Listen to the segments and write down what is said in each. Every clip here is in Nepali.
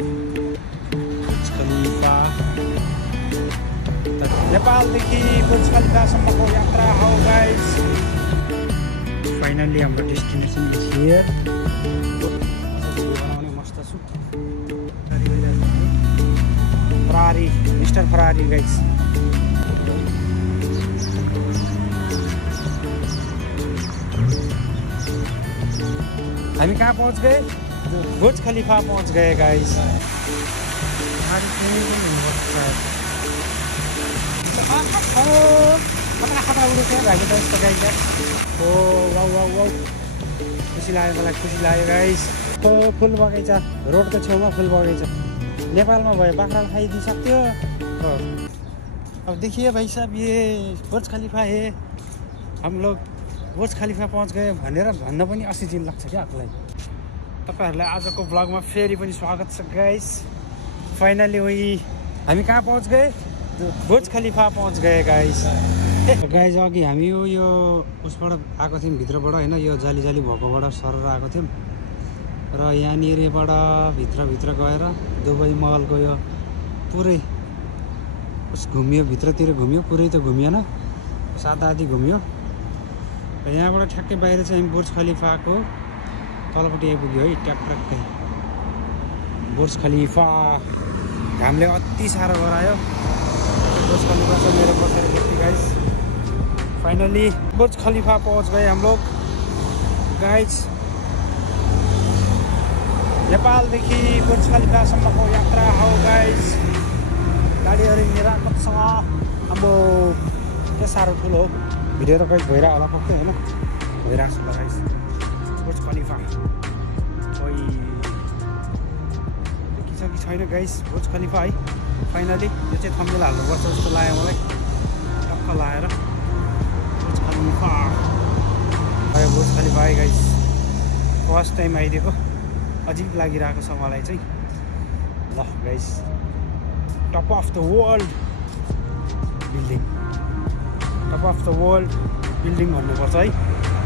बुर्ज खलिफा नेपालदेखि बुर्ज खलिफासम्मको यात्रा हो गाइस। फाइनली हाम्रो डेस्टिनेसन इज हियर। बनाउने मस्त छु फरारी, मिस्टर फरारी गाइस। हामी कहाँ पहुँच गए? बुर्ज खलिफा पहुँच गए गाइस। खतरा उडेको भाइ त यस्तो गाइस। ओ वाउ वाउ वाउ, खुसी लाग्यो मलाई, खुसी लाग्यो गाइस। फुल बगैँचा, रोडको छेउमा फुल बगैँचा। नेपालमा भए बाख्राले खाइदिइसक्थ्यो। अब देखिए भाइ साहब, ये बुर्ज खलिफा है, हम लोग बुर्ज खलिफा पहुँच गए भनेर भन्न पनि 80 दिन लाग्छ क्या आफूलाई। तपाईँहरूलाई आजको ब्लगमा फेरि पनि स्वागत छ गाइस। फाइनली हामी कहाँ पहुँच गए? बुर्ज खलिफा पहुँच गए गाइस। गाइस अघि हामी यो उसबाट आएको थियौँ, भित्रबाट होइन, यो जाली जाली भएकोबाट सरेर आएको थियौँ र यहाँनिरबाट भित्र गएर दुबई महलको यो पुरै उस घुमियो, भित्रतिर घुमियो, पुरै त घुमिएन, सादा आधी घुमियो र यहाँबाट ठ्याक्कै बाहिर चाहिँ हामी बुर्ज खलिफाको तलपट्टि आइपुग्यो है। ट्याक्कै बुर्ज खलिफा घामले अति साह्रो गरायो। बुर्ज खलिफा छ मेरो पछाडिपट्टि गाइस। फाइनली बुर्ज खलिफा पहुँच गए हम लोग गाइस। नेपालदेखि बुर्ज खलिफासम्मको यात्रा हो गाइस। गाडीहरू हिँडिरहेको छ। अब के साह्रो ठुलो हो, भिडियो त कहीँ भइरहेको होला पक्कै होइन, भइरहेको छ ल गाइस। बुर्ज खलिफा खोइ देखिछ कि छैन गाइस बुर्ज खलिफा है। फाइनली यो चाहिँ थम्बनेल हाल्नुपर्छ जस्तो लाग्यो मलाई, टक्क लाएर बुर्ज खलिफा आयो। बुर्ज खलिफा है गाइस, फर्स्ट टाइम आइदिएको, अजिब लागिरहेको छ मलाई चाहिँ। ल guys, top of the world building, top of the world building भन्नुपर्छ है।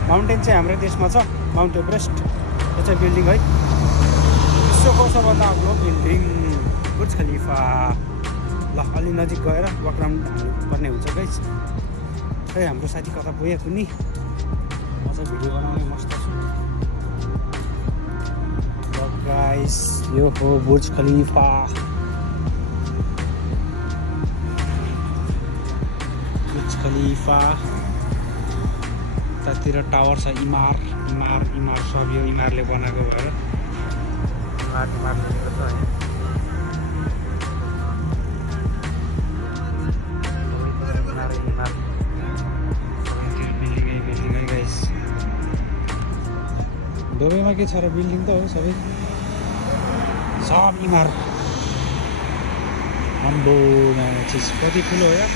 माउन्टेन चाहिँ हाम्रो देशमा छ, माउन्ट एभरेस्ट, यो चाहिँ बिल्डिङ है, विश्वको सबभन्दा अग्लो बिल्डिङ बुर्ज खलिफा। ल अलि नजिक गएर वकराउन्ड पर्ने हुन्छ गाइस। खै हाम्रो साथी कता पुगे कुनी, म चाहिँ भिडियो बनाउने मस्त छु। ल गाइस, यो हो बुर्ज खलिफा। बुर्ज खलिफा यतातिर टावर छ, इमार सब यो इमारले बनाएको भएर इमार लेखेको छ है। बिल्डिङ है गाइस। दुबईमा के छ र, बिल्डिङ त हो सबै, सब इमार। अम्बो चिज कति ठुलो हो यार।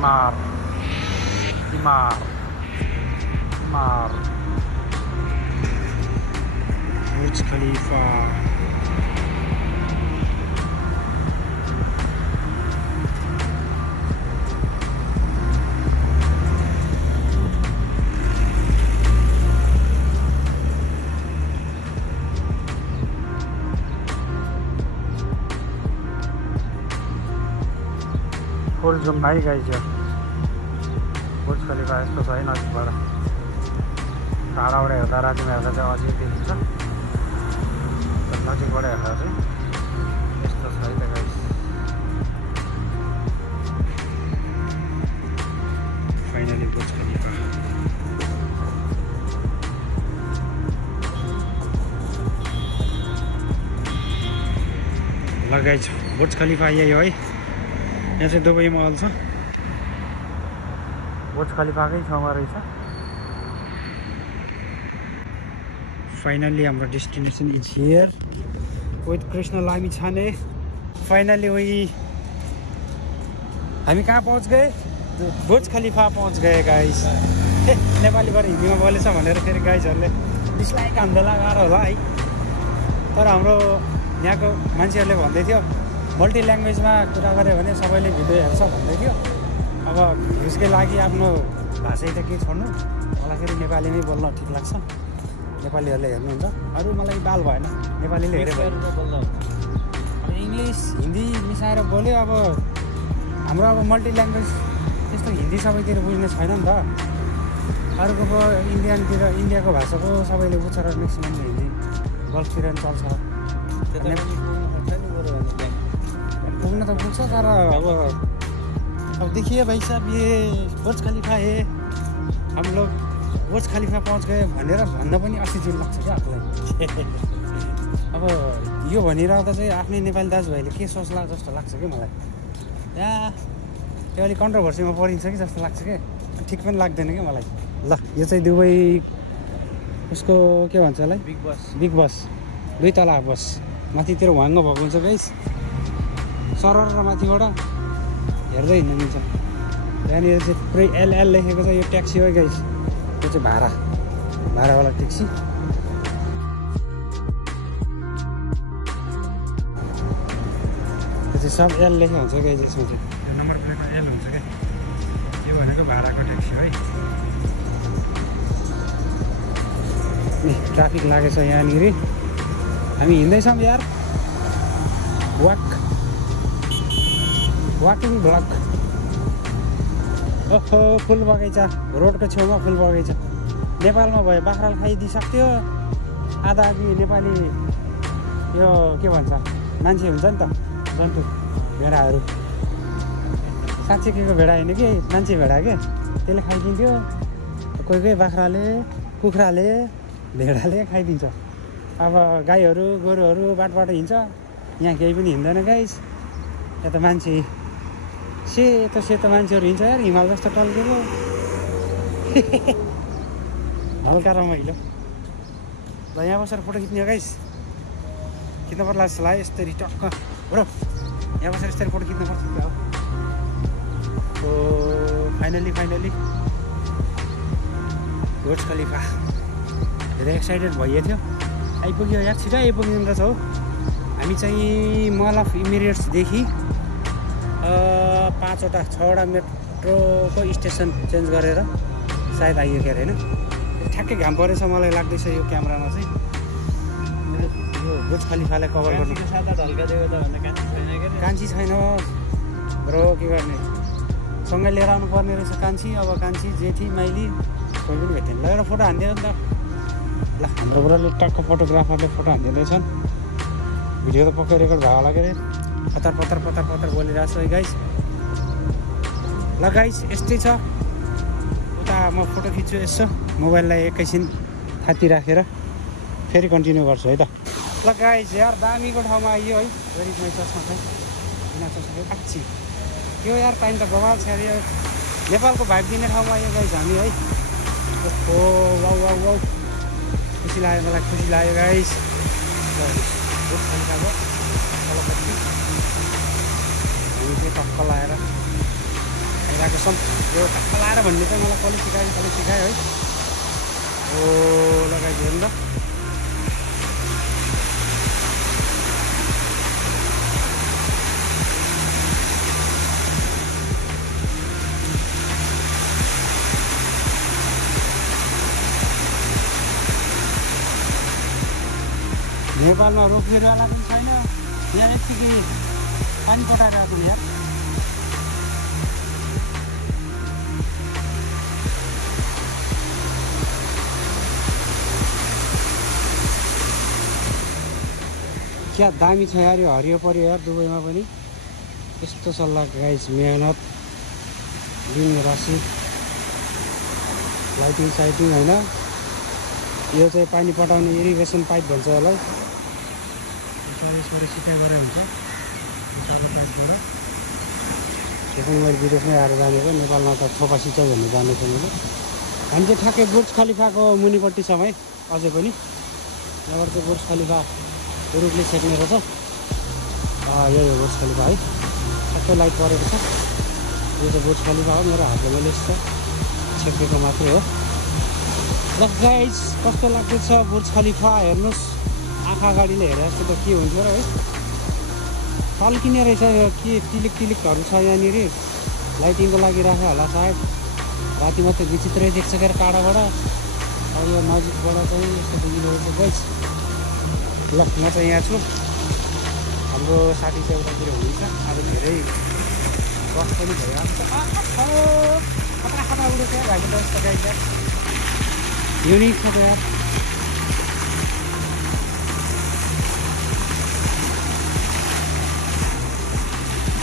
इमार बुर्ज खलिफा। फुल जुम है गाइस, यो बुर्ज खलिफा यस्तो छ है नजिकबाट। टाढाबाट हेर्दा, रातिमा हेर्दा चाहिँ अझै देखिन्छ, नजिकबाट हेर्दा चाहिँ यस्तो छ है त गाइस। फाइनली बुर्ज खलिफा। ल गाइस, बुर्ज खलिफा यही हो है। यहाँ चाहिँ दुबई महल छ, बुर्ज खलिफाकै छेउमा रहेछ। फाइनली हाम्रो destination is here with Krishna Lamichhane. Finally हामी कहाँ पहुँच गए? बुर्ज खलिफा पहुँच गए गाइस। नेपालीबाट हिन्दीमा बोलेछ भनेर फेरि गाइजहरूले डिसलाइक हान्दा लगाएर होला है। तर हाम्रो यहाँको मान्छेहरूले भन्दै थियो मल्टी ल्याङ्ग्वेजमा कुरा गऱ्यो भने सबैले भिडियो हेर्छ भन्दै थियो। अब भ्युजकै लागि आफ्नो भाषै त के छोड्नु, मलाई फेरि नेपालीमै बोल्न ठिक लाग्छ। नेपालीहरूले हेर्नुहुन्छ, अरू मलाई बाल भएन, नेपालीले हेरेर बोल्नु। अब इङ्ग्लिस हिन्दी मिसाएर बोल्यो। अब हाम्रो अब मल्टी ल्याङ्ग्वेज त्यस्तो हिन्दी सबैतिर बुझ्ने छैन नि त। अरूको अब इन्डियाको भाषा पो सबैले बुझ्छ र म्याक्सिमम् हिन्दी गल्फतिर पनि चल्छ। पुग्न त पुग्छ, तर अब देखिए भाइ साहब ये बुर्ज खलिफा है, हम लोग बुर्ज खलिफा पहुँच गए भनेर भन्न पनि असजिलो लाग्छ क्या आफूलाई। अब यो भनिरहँदा चाहिँ आफ्नै नेपाली दाजुभाइले के सोच्ला जस्तो लाग्छ कि मलाई। त्यो अलिक कन्ट्रोभर्सीमा परिन्छ कि जस्तो लाग्छ कि, ठिक पनि लाग्दैन कि मलाई। ल यो चाहिँ दुबई उसको के भन्छ होला, बिग बस 2 तला बस माथितिर वाङ्ग भएको हुन्छ गाइस। सरर र माथिबाट हेर्दै हिँड्नु मिल्छ। त्यहाँनिर चाहिँ पुरै एलएल लेखेको छ, यो ट्याक्सी हो गाइस। यो चाहिँ भाडावाला ट्याक्सी। त्यो चाहिँ सब एल लेखेको हुन्छ गाइस। यसमा चाहिँ यो नम्बर प्लेटमा एल हुन्छ क्या। यो भनेको भाडाको ट्याक्सी है। ट्राफिक लागेछ यहाँनिर, हामी हिँड्दैछौँ यार। Walking block. ओहो फुल बगैँचा, रोडको छेउमा फुल बगैँचा। नेपालमा भए बाख्राले खाइदिइसक्थ्यो। आधा आधी नेपाली यो के भन्छ मान्छे हुन्छ नि त, जन्तु भेडाहरू। साँच्चीको भेडा होइन कि, मान्छे भेडा के, त्यसले खाइदिन्थ्यो। कोही बाख्राले, कुखुराले, भेडाले खाइदिन्छ। अब गाईहरू गोरुहरू बाटोबाट हिँड्छ, यहाँ केही पनि हिँड्दैन गाइस। यहाँ त मान्छे सेतो मान्छेहरू हिँड्छ यार, हिमाल जस्तो टल्केको। हल्का रमाइलो। ल यहाँ बसेर फोटो खिच्ने हो गाइस, खिच्नु पर्ला जस्तो लाग्यो यस्तरी टक्क। बडो यहाँ बसेर यस्तरी फोटो खिच्नु पर्छ क्या हो। फाइनली बुर्ज खलिफा। धेरै एक्साइटेड भइएको थियो, आइपुग्यो यार, छिटो आइपुग्नु रहेछ हौ। हामी चाहिँ मल अफ इमिरेट्सदेखि 6वटा मेट्रोको स्टेसन चेन्ज गरेर सायद आइयो क्या होइन। ठ्याक्कै घाम परेछ मलाई लाग्दैछ यो क्यामेरामा चाहिँ। यो बुर्ज खलिफालाई कभर गर्नु कान्छी छैन ब्रो, के गर्ने, सँगै लिएर आउनु पर्ने रहेछ कान्छी। अब कान्छी जेठी माइली कोही पनि भेटेन। ल एउटा फोटो हानिदियो नि त। ल हाम्रो ब्रोले टक्क फोटोग्राफरले फोटो हानिदिँदैछन्। भिडियो त पक्कै रेकर्ड भयो होला के अरे। पत्तर बोलिरहेको छु है गाइस। ल गाइस यस्तै छ। उता म फोटो खिच्छु यसो, मोबाइललाई एकैछिन थाती राखेर फेरि कन्टिन्यू गर्छु है त। ल गाइस यार दामीको ठाउँमा आइयो है। भेरी नाइस चस्मा खै, बिना चस्मा आच्छी यो यार टाइम त बवाल छ यार। यो नेपालको भाइब दिने ठाउँमा आइयो गाइस हामी है। ओहो वाउ खुसी लाग्यो, मलाई खुसी लाग्यो गाइस। बुर्ज खलिफाको तलपट्टि हामी चाहिँ टक्क लाएर आइरहेको छौँ। यो टक्क लाएर भन्ने चाहिँ मलाई कसले सिकायो है। लगाइदियो नि त। नेपालमा रोकिरहेला पनि छैन, यहाँ यत्तिकै पानी पटाइरहेको छ यार। क्या दामी छ यार, यो हरियो पर्यो यार दुबईमा पनि। यस्तो सल्लाह गाइस, मेहनत दिन राशि, लाइटिङ साइटिङ होइन। यो चाहिँ पानी पटाउने इरिगेसन पाइप भन्छ होला। यसबाट सिकाइ गरे हुन्छ पाइपबाट। त्यो पनि मैले विदेशमै आएर जानेको, नेपालमा त थोपा सिँचाइ भन्ने जानेको मैले। हामी चाहिँ ठ्याक्कै बुर्ज खलिफाको मुनिपट्टि छौँ है अझै पनि। यहाँबाट चाहिँ बुर्ज खलिफा रूपले छेक्ने रहेछ। यही हो बुर्ज खलिफा है, ठ्याक्कै लाइट परेको छ। यो चाहिँ बुर्ज खलिफा हो, मेरो हातले मैले यस्तो छेकेको मात्रै हो। ल गाइस कस्तो लाग्दैछ बुर्ज खलिफा हेर्नुहोस्। आँखा अगाडिले हेरे जस्तो त के हुन्थ्यो र है। टल्किने रहेछ यो, के टिलिकहरू छ यहाँनिर, लाइटिङको लागि राख्यो होला सायद। राति मात्रै विचित्रै देख्छ क्या टाढाबाट। अब यो नजिकबाट चाहिँ यस्तो देखिरहेको छ गाइस। ल म चाहिँ यहाँ छु, हाम्रो साथी चाहिँ उतातिर हुनुहुन्छ। आज धेरै बस पनि भइरहेको छ। खतरा खतरा उडेको यार भाइको जस्तो गाइस यार, युनिक छ त यार।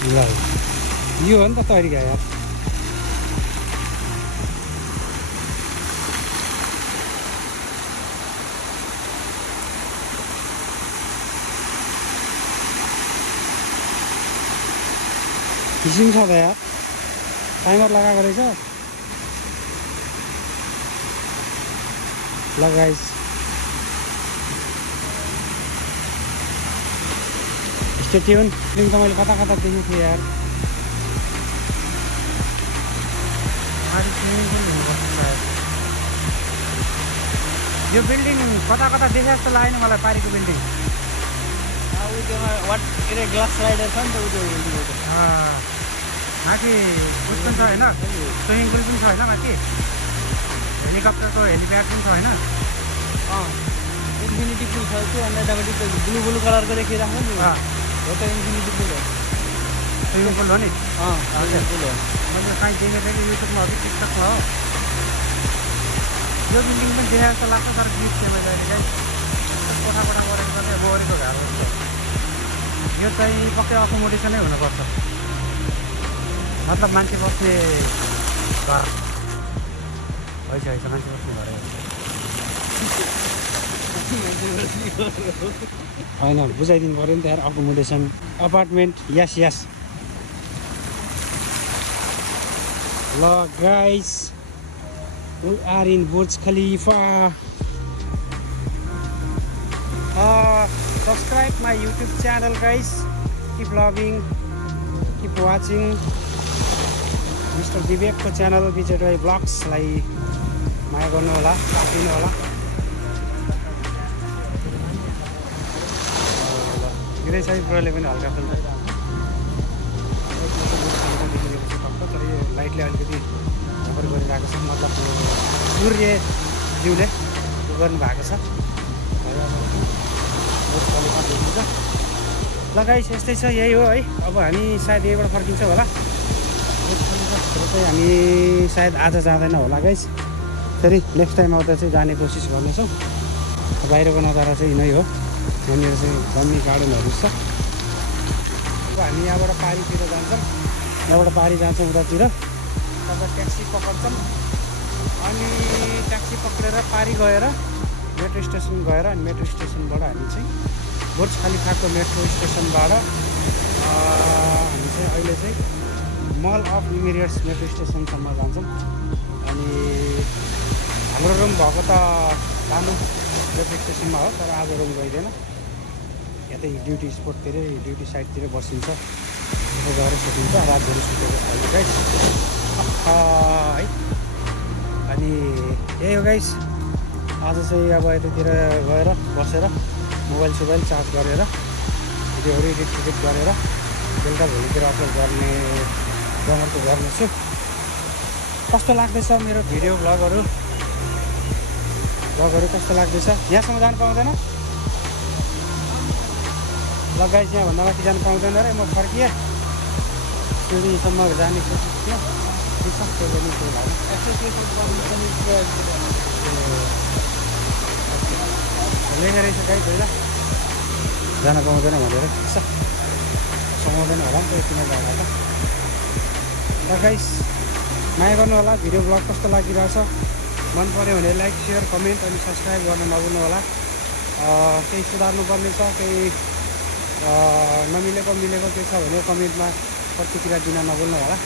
ल यो हो नि त तरिका यार। किसिम छ त यार, टाइमर लगाएको रहेछ। ल गाइस स्टे ट्युन। फिल्म त मैले कता कता देखेको थिएँ यार। यो बिल्डिङ कता कता देखे जस्तो लागेन मलाई, पारीको बिल्डिङ। ग्लास स्लाइडर छ नि त उयो माथि उस पनि छ होइन, स्विमिङ पुल पनि छ होइन, माथि हेलिकप्टरको हेलिप्याड पनि छ होइन। इन्फिनिटी पुल छ त्यो, अन्त यतापट्टि ब्लू ब्लू कलरको देखिरहेको नि हो त इन्फिनिटी पुल हो। स्विमिङ पुल हो नि। स्विमिङ पुल हो। मैले कहीँ देखेको थिएँ कि युट्युबमा अलिक टिकटकमा हो। यो बिल्डिङ पनि देखाएको जस्तो लाग्छ, तर ग्लिच थियो मैले अहिले चाहिँ कोठा कोठा गरेको छ क्या, बोरेको घाम जस्तो। यो चाहिँ पक्कै अकोमोडेसनै हुनुपर्छ, मतलब मान्छे बस्ने घर होइन, मान्छे बस्ने घर होइन, बुझाइदिनु पऱ्यो नि त यार। Accommodation apartment, yes yes. ल guys we are in Burj Khalifa. Subscribe my YouTube channel guys, keep loving, keep watching Mr. Vivek को channel विजय रोय ब्लग्स लाई माया गर्नु होला, साथ दिनु होला। यिनै चाहिँ ब्रोले पनि हल्का फुल्का तर यो लाइटले अलिकति कभर गरिरहेको छ, मतलब सूर्यज्यूले गर्नु भएको छ। ल गाइस यस्तै छ, यही हो है। अब हामी सायद यहीबाट फर्किन्छौँ होला। चाहिँ हामी सायद आज जाँदैन होला गाइस, फेरि नेक्स्ट टाइम आउँदा चाहिँ जाने कोसिस गर्नेछौँ। बाहिरको नजारा चाहिँ यिनै हो। यहाँनिर चाहिँ जम्मी गार्डनहरू छ। अब हामी यहाँबाट पारीतिर जान्छौँ, यहाँबाट पारी जान्छौँ उतातिर, तब ट्याक्सी पक्रछौँ। अनि ट्याक्सी पक्रेर पारी गएर मेट्रो स्टेसन गएर, अनि मेट्रो स्टेसनबाट हामी चाहिँ बुर्ज खलिफाको मेट्रो स्टेसनबाट हामी चाहिँ अहिले चाहिँ मल अफ इमिरेट्स मेट्रो स्टेसनसम्म जान्छौँ। अनि हाम्रो रुम भएको त लानु मेट्रो स्टेसनमा हो, तर आज रुम गइँदैन, यतै ड्युटी स्पोटतिरै ड्युटी साइडतिर बसिन्छ, त्यसो गएर सकिन्छ। रातभरि सुतेको छैन गाइस है। अनि यही हो गाइस, आज चाहिँ अब यतातिर गएर बसेर मोबाइल सोबाइल चार्ज गरेर भिडियोहरू एडिट गरेर बेलुका भोलितिर अपलोड गर्ने जमर्को गर्नेछु। कस्तो लाग्दैछ मेरो भिडियो भ्लगहरू कस्तो लाग्दैछ? यहाँसम्म जानु पाउँदैन ल गाइस, यहाँभन्दा माथि जानु पाउँदैन र म फर्किएँ। सिँढीसम्म जाने कोसिस थियो, लेखेर रहेछ गाइस होइन, जान पाउँदैन भनेर समाउँदैन होला नि त यतिमा जाँदा त। र गाइस माया गर्नु होला। भिडियो ब्लग कस्तो लागिरहेछ, मन पऱ्यो भने लाइक सेयर कमेन्ट अनि सब्सक्राइब गर्न नभुल्नु होला। केही सुधार्नु पर्ने छ, केही नमिलेको मिलेको केही छ भने कमेन्टमा प्रतिक्रिया दिन नभुल्नु होला।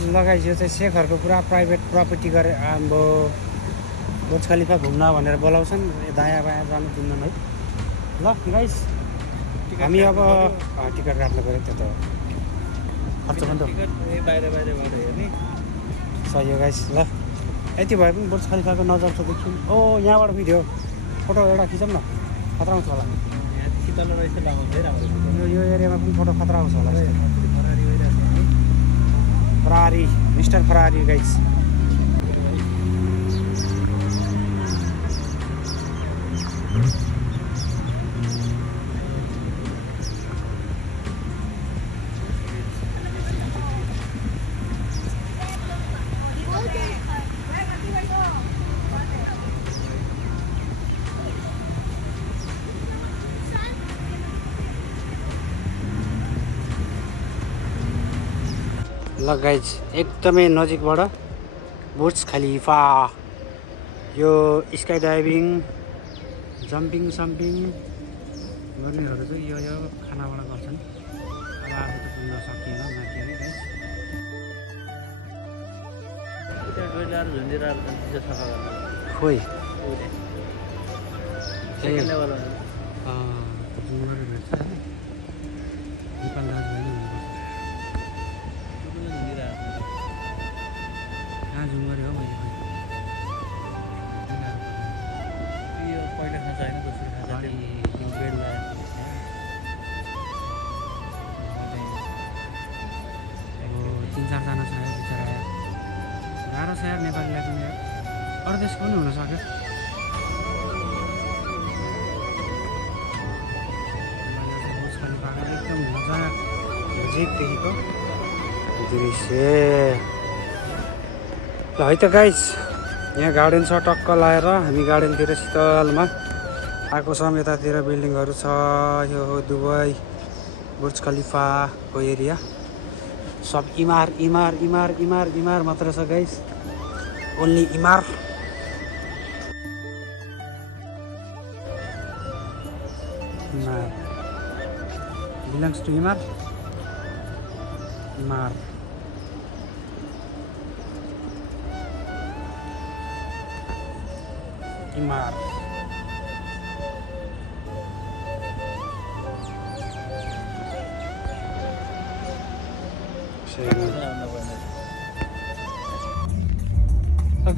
ल गाइस यो चाहिँ शेखहरूको पुरा प्राइभेट प्रपर्टी गरे अब बुर्ज खलिफा घुम्न भनेर बोलाउँछन्, दायाँ बायाँ जानु दिन्नन् है। ल गाइस हामी अब टिकट काट्नु पऱ्यो, त्यो त खर्च पनि त सही हो गाइस। ल यति भए पनि बुर्ज खलिफाको नजर त देखियो। ओ यहाँबाट भिडियो फोटो एउटा खिचौँ न, खतरा आउँछ होला। यो एरियामा पनि फोटो खतरा आउँछ होला। फरारी मिस्टर फरारी गाइस ल गाइज एकदमै नजिकबाट बुर्ज खलिफा यो स्काई डाइभिङ जम्पिङ सम्पिङ गर्नेहरू चाहिँ यो खानाबाट गर्छन्। अब आफू त पुग्न सकिएन माथि है गाइज। खोइ नेपाल दाजुभाइ नै कहाँ जुम गऱ्यो हौ मैले यो पहिला खान्छ होइन दोस्रो खान्छ त्यो बेड लगाएको अब 3-4 जना छ बिचरा गाह्रो छ यार नेपालीलाई पनि यार अरू देशको पनि हुनसक्यो एकदम मजा नजिकदेखिको दृश्य ल है त गाइस यहाँ गार्डन छ टक्क लाएर हामी गार्डनतिर शीतलमा आएको छौँ। यतातिर बिल्डिङहरू छ यो हो दुबई बुर्ज खलिफाको एरिया सब इमार इमार इमार इमार इमार मात्र छ गाइस ओन्ली इमार इमार बिलोङ्स टु इमार इमार इमार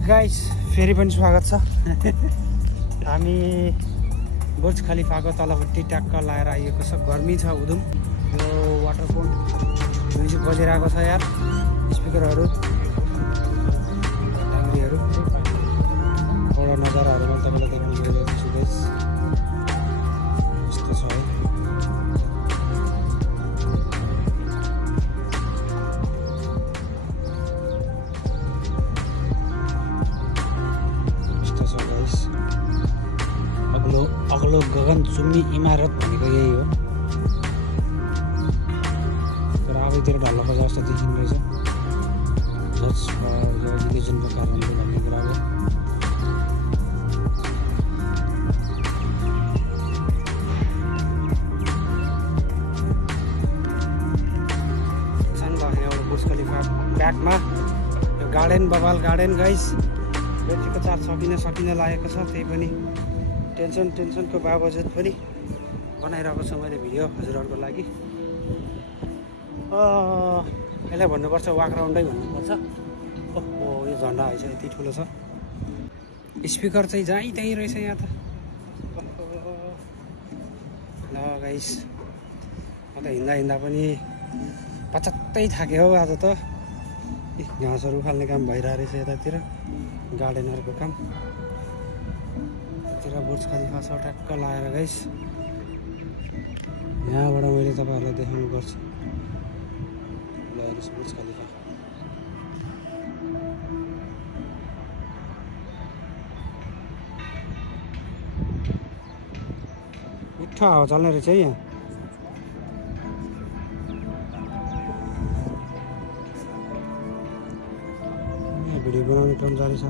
गाइस फेरि पनि स्वागत छ हामी बुर्ज खलिफाको तलपट्टि ट्याक्क लगाएर आइएको छ। गर्मी छ उधुम यो वाटर पोन्ट म्युजिक बजिरहेको छ यार स्पिकरहरू ढाङ्ग्रीहरू एउटा नजाराहरू मैले तपाईँलाई देखाउनु गइरहेको छु गाइस यस्तो छ है यस्तो छ गाइस अग्लो गगनचुम्बी इमारत भनेको यही हो तर अबतिर ढल्लो जस्तो देखिँदो रहेछ जस्ट फर द इलिगेसनको कारणले भन्ने कुरा हो। बुर्ज खलिफा ब्याकमा यो गार्डन बबाल गार्डन गाइस ब्याट्रीको चार्ज सकिन लागेको छ त्यही पनि टेन्सनको बावजुद पनि बनाइरहेको छु मैले भिडियो हजुरहरूको लागि। यसलाई भन्नुपर्छ वाक राउन्डै भन्नुपर्छ। ओहो यो झन्डा आएछ यति ठुलो छ स्पिकर चाहिँ जहीँ त्यहीँ रहेछ यहाँ त ल गाइस म त हिँड्दा पनि पचत्तै थाक्यो हौ आज त घाँसहरू उखाल्ने काम भइरहेको रहेछ यतातिर गार्डनहरूको काम यतातिर बुर्ज खलिफा छ ट्याक्क लगाएर गाइस यहाँबाट मैले तपाईँहरूलाई देखाउनु पर्छ ल बुर्ज खलिफा मिठो हावा चल्ने रहेछ है यहाँ भिडियो बनाउने क्रम जारी छ।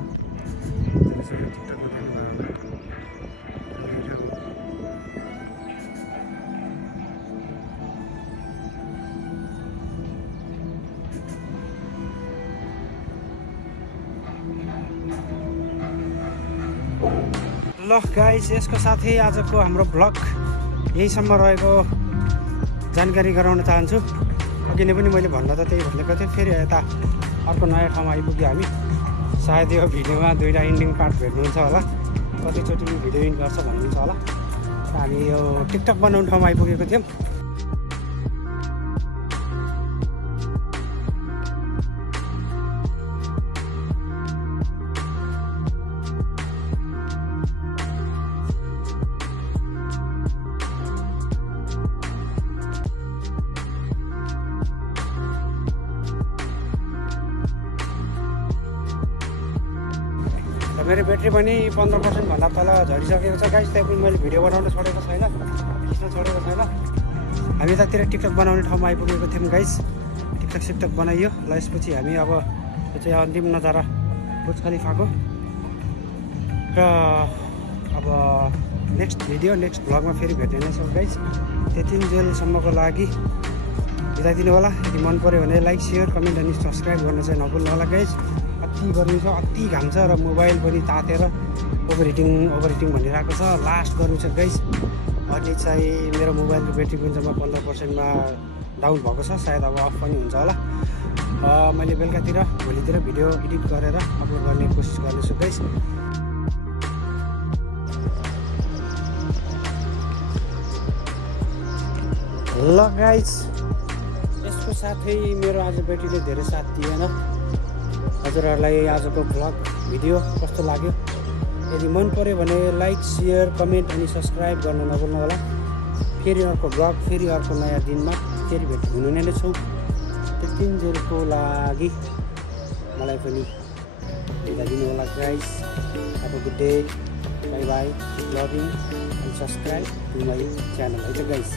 ल गाइस यसको साथै आजको हाम्रो ब्लग यहीसम्म रहेको जानकारी गराउन चाहन्छु। अघि नै पनि मैले भन्न त त्यही भनेको थिएँ फेरि यता अर्को नयाँ ठाउँमा आइपुग्यो हामी सायद यो भिडियोमा दुईवटा इन्डिङ पार्ट भेट्नुहुन्छ होला कतिचोटि भिडियो इन गर्छ भन्नुहुन्छ होला हामी यो टिकटक बनाउने ठाउँमा आइपुगेको थियौँ मेरो ब्याट्री पनि 15% भन्दा तल झरिसकेको छ गाइस। त्यही पनि मैले भिडियो बनाउन छोडेको छैन, खिच्न छोडेको छैन। हामी यतातिर टिकटक बनाउने ठाउँमा आइपुगेको थियौँ गाइस। टिकटक सिकटक बनाइयो। ल यसपछि हामी अब यो चाहिँ अन्तिम नजारा बुर्ज खलिफाको। र अब नेक्स्ट भिडियो नेक्स्ट भ्लगमा फेरि भेट्ने नै छौँ गाइस। त्यतिन्जेलसम्मको लागि बिदा दिनु होला। यदि मन पऱ्यो भने लाइक सेयर कमेन्ट अनि सब्सक्राइब गर्न चाहिँ नभुल्नु होला गाइस। अति गर्मी छ, अति घाम छ र मोबाइल पनि तातेर ओभर हिटिङ भनिरहेको छ। लास्ट गर्नु छ गाइस। अनि चाहिँ मेरो मोबाइलको ब्याट्री पनि जम्मा 15%मा डाउन भएको छ। सायद अब अफ पनि हुन्छ होला। मैले बेलुकातिर भोलितिर भिडियो एडिट गरेर अपलोड गर्ने कोसिस गर्नेछु गाइस। ल गाइस, यसको साथै मेरो आज ब्याट्रीले धेरै साथ दिएन। हजुरहरूलाई आजको भ्लग भिडियो कस्तो लाग्यो? यदि मन पऱ्यो भने लाइक सेयर कमेन्ट अनि सब्सक्राइब गर्न नभुल्नु होला। फेरि अर्को भ्लग फेरि अर्को नयाँ दिनमा फेरि भेट हुनु नै छौँ। त्यतिन्जेलको लागि मलाई पनि बिदा दिनु होला guys. Have a good day, bye bye, loving and subscribe to my channel है त गाइस।